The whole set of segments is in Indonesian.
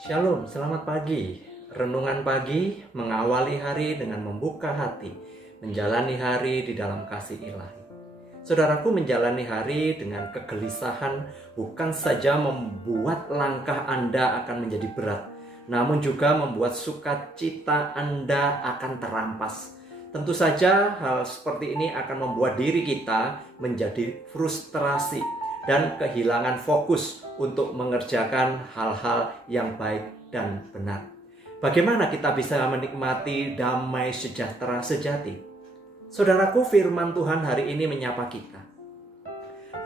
Shalom, selamat pagi. Renungan pagi mengawali hari dengan membuka hati, menjalani hari di dalam kasih ilahi. Saudaraku, menjalani hari dengan kegelisahan bukan saja membuat langkah Anda akan menjadi berat, namun juga membuat sukacita Anda akan terampas. Tentu saja hal seperti ini akan membuat diri kita menjadi frustrasi dan kehilangan fokus untuk mengerjakan hal-hal yang baik dan benar. Bagaimana kita bisa menikmati damai sejahtera sejati? Saudaraku, firman Tuhan hari ini menyapa kita.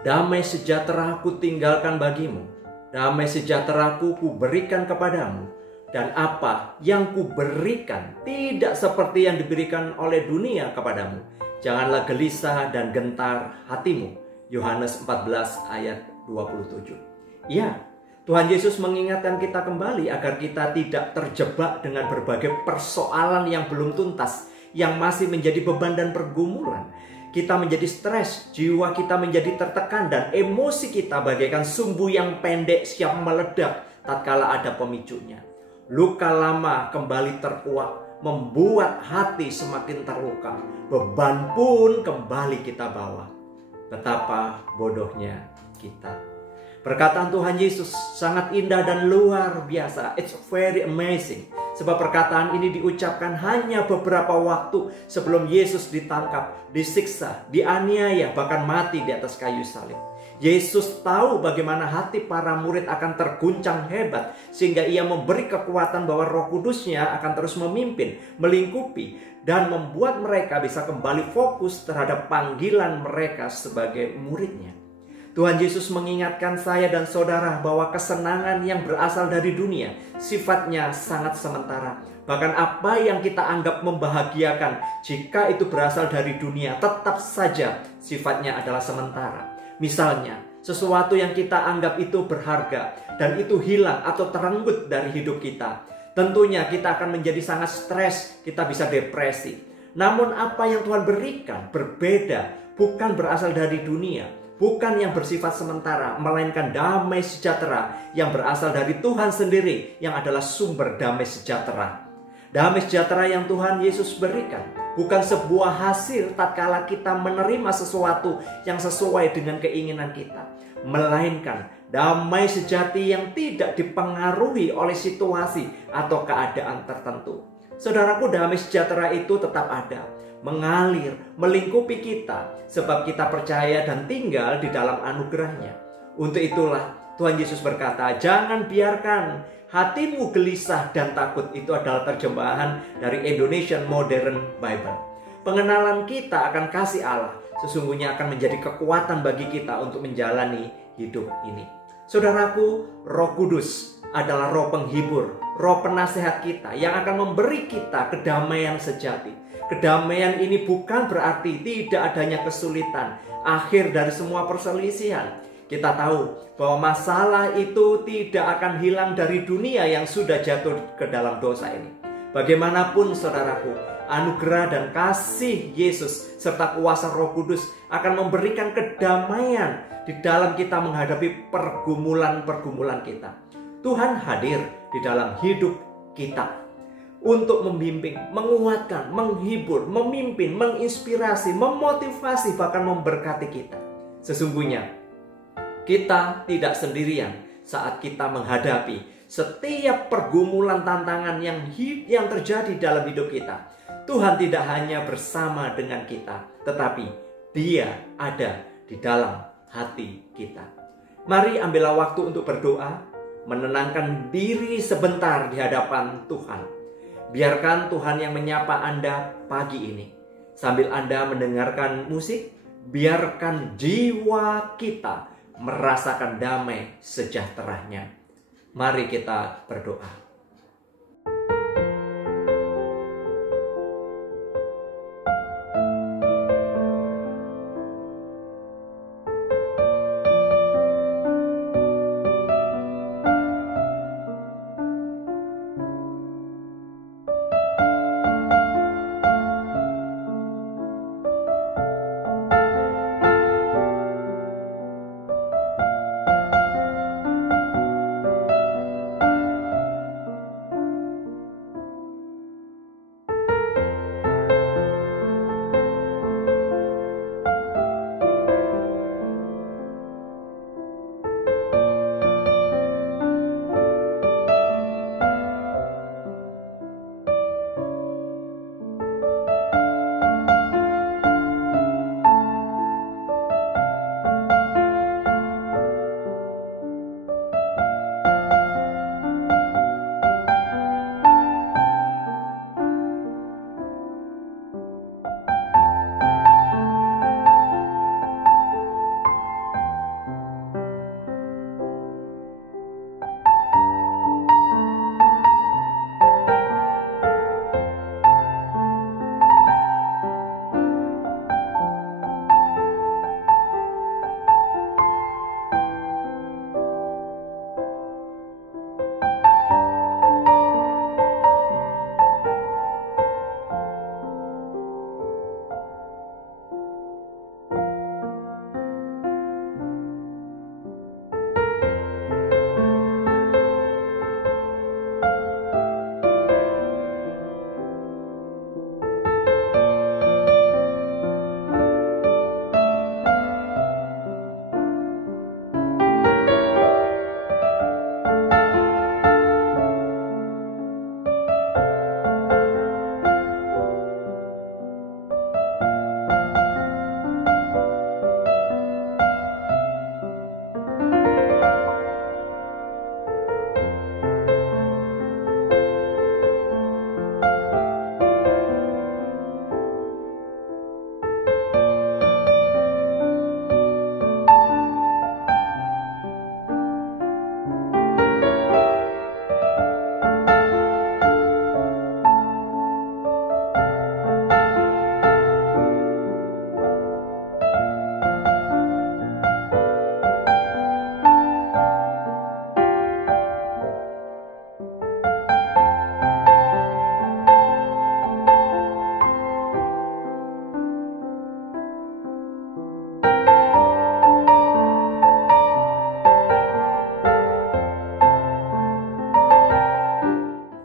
Damai sejahtera ku tinggalkan bagimu, damai sejahtera ku berikan kepadamu, dan apa yang ku berikan tidak seperti yang diberikan oleh dunia kepadamu. Janganlah gelisah dan gentar hatimu. Yohanes 14 ayat 27. Ya, Tuhan Yesus mengingatkan kita kembali agar kita tidak terjebak dengan berbagai persoalan yang belum tuntas, yang masih menjadi beban dan pergumulan. Kita menjadi stres, jiwa kita menjadi tertekan, dan emosi kita bagaikan sumbu yang pendek siap meledak tatkala ada pemicunya. Luka lama kembali terkuak, membuat hati semakin terluka. Beban pun kembali kita bawa. Betapa bodohnya kita. Perkataan Tuhan Yesus sangat indah dan luar biasa. It's very amazing. Sebab perkataan ini diucapkan hanya beberapa waktu sebelum Yesus ditangkap, disiksa, dianiaya, bahkan mati di atas kayu salib. Yesus tahu bagaimana hati para murid akan terguncang hebat, sehingga ia memberi kekuatan bahwa Roh Kudus-Nya akan terus memimpin, melingkupi, dan membuat mereka bisa kembali fokus terhadap panggilan mereka sebagai murid-Nya. Tuhan Yesus mengingatkan saya dan saudara bahwa kesenangan yang berasal dari dunia sifatnya sangat sementara. Bahkan apa yang kita anggap membahagiakan, jika itu berasal dari dunia, tetap saja sifatnya adalah sementara. Misalnya, sesuatu yang kita anggap itu berharga dan itu hilang atau terenggut dari hidup kita. Tentunya kita akan menjadi sangat stres, kita bisa depresi. Namun apa yang Tuhan berikan berbeda, bukan berasal dari dunia, bukan yang bersifat sementara, melainkan damai sejahtera yang berasal dari Tuhan sendiri, yang adalah sumber damai sejahtera. Damai sejahtera yang Tuhan Yesus berikan bukan sebuah hasil tatkala kita menerima sesuatu yang sesuai dengan keinginan kita, melainkan damai sejati yang tidak dipengaruhi oleh situasi atau keadaan tertentu. Saudaraku, damai sejahtera itu tetap ada, mengalir, melingkupi kita, sebab kita percaya dan tinggal di dalam anugerah-Nya. Untuk itulah Tuhan Yesus berkata, jangan biarkan hatimu gelisah dan takut. Itu adalah terjemahan dari Indonesian Modern Bible. Pengenalan kita akan kasih Allah sesungguhnya akan menjadi kekuatan bagi kita untuk menjalani hidup ini. Saudaraku, Roh Kudus adalah roh penghibur, roh penasehat kita yang akan memberi kita kedamaian sejati. Kedamaian ini bukan berarti tidak adanya kesulitan, akhir dari semua perselisihan. Kita tahu bahwa masalah itu tidak akan hilang dari dunia yang sudah jatuh ke dalam dosa ini. Bagaimanapun saudaraku, anugerah dan kasih Yesus serta kuasa Roh Kudus akan memberikan kedamaian di dalam kita menghadapi pergumulan-pergumulan kita. Tuhan hadir di dalam hidup kita untuk membimbing, menguatkan, menghibur, memimpin, menginspirasi, memotivasi, bahkan memberkati kita. Sesungguhnya kita tidak sendirian saat kita menghadapi setiap pergumulan tantangan yang terjadi dalam hidup kita. Tuhan tidak hanya bersama dengan kita, tetapi Dia ada di dalam hati kita. Mari ambillah waktu untuk berdoa, menenangkan diri sebentar di hadapan Tuhan. Biarkan Tuhan yang menyapa Anda pagi ini. Sambil Anda mendengarkan musik, biarkan jiwa kita merasakan damai sejahteranya. Mari kita berdoa.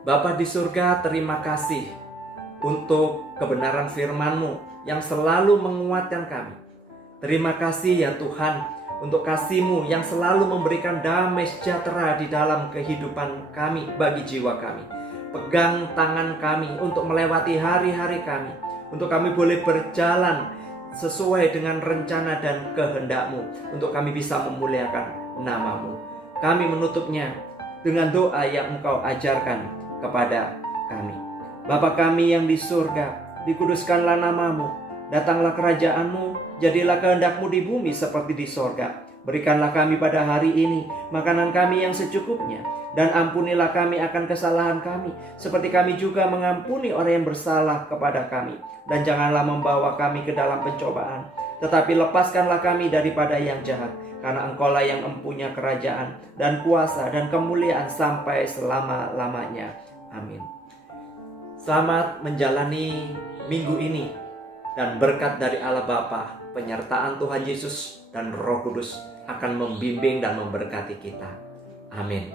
Bapa di surga, terima kasih untuk kebenaran firman-Mu yang selalu menguatkan kami. Terima kasih ya Tuhan untuk kasih-Mu yang selalu memberikan damai sejahtera di dalam kehidupan kami bagi jiwa kami. Pegang tangan kami untuk melewati hari-hari kami, untuk kami boleh berjalan sesuai dengan rencana dan kehendak-Mu, untuk kami bisa memuliakan nama-Mu. Kami menutupnya dengan doa yang Engkau ajarkan kepada kami. Bapa kami yang di surga, dikuduskanlah nama-Mu. Datanglah kerajaan-Mu, jadilah kehendak-Mu di bumi seperti di sorga. Berikanlah kami pada hari ini makanan kami yang secukupnya, dan ampunilah kami akan kesalahan kami, seperti kami juga mengampuni orang yang bersalah kepada kami. Dan janganlah membawa kami ke dalam pencobaan, tetapi lepaskanlah kami daripada yang jahat, karena Engkau-lah yang mempunyai kerajaan dan kuasa dan kemuliaan sampai selama-lamanya. Amin. Selamat menjalani minggu ini, dan berkat dari Allah Bapa, penyertaan Tuhan Yesus dan Roh Kudus akan membimbing dan memberkati kita. Amin.